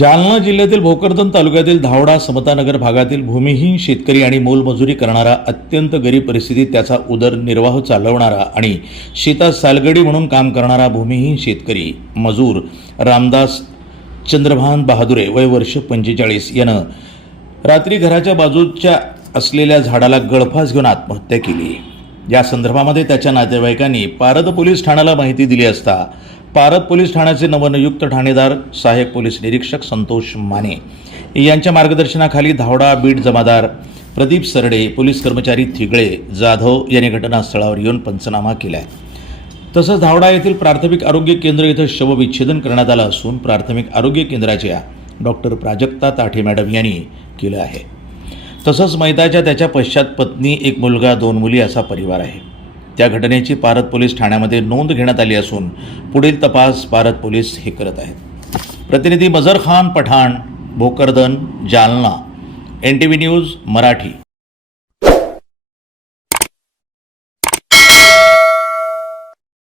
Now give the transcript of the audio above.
जालना जिल्ह्यातील भोकरदन तालुक्यातील धावडा समतानगर भागातील भूमिहीन शेतकरी आणि मोलमजुरी करणारा अत्यंत गरीब परिस्थितीत त्याचा उदरनिर्वाह चालवणारा आणि शेतात सालगडी म्हणून काम करणारा भूमिहीन शेतकरी मजूर रामदास चंद्रभान बहादुरे वय वर्ष पंचेचाळीस. यानं रात्री घराच्या बाजूच्या असलेल्या झाडाला गळफास घेऊन आत्महत्या केली. या संदर्भामध्ये त्याच्या नातेवाईकांनी पारद पोलीस ठाण्याला माहिती दिली असता पारद पोलीस ठाण्याचे नवनियुक्त ठाणेदार सहाय्यक पोलीस निरीक्षक संतोष माने. यांच्या मार्गदर्शनाखाली धावडा बीड जमादार प्रदीप सरडे पोलीस कर्मचारी थिगळे जाधव यांनी घटनास्थळावर येऊन पंचनामा केला आहे तसंच धावडा येथील प्राथमिक आरोग्य केंद्र इथं शवविच्छेदन करण्यात आलं असून प्राथमिक आरोग्य केंद्राच्या डॉक्टर प्राजक्ता ताठे मॅडम यांनी केलं आहे. तसंच मैदाच्या त्याच्या पश्चात पत्नी एक मुलगा दोन मुली असा परिवार आहे. त्या घटनेची पारद पोलीस ठाण्यामध्ये नोंद घेण्यात आली असून पुढील तपास पारद पोलीस हे करत आहेत. प्रतिनिधी Mazhar Khan Pathan Bhokardan Jalna N T V news Marathi.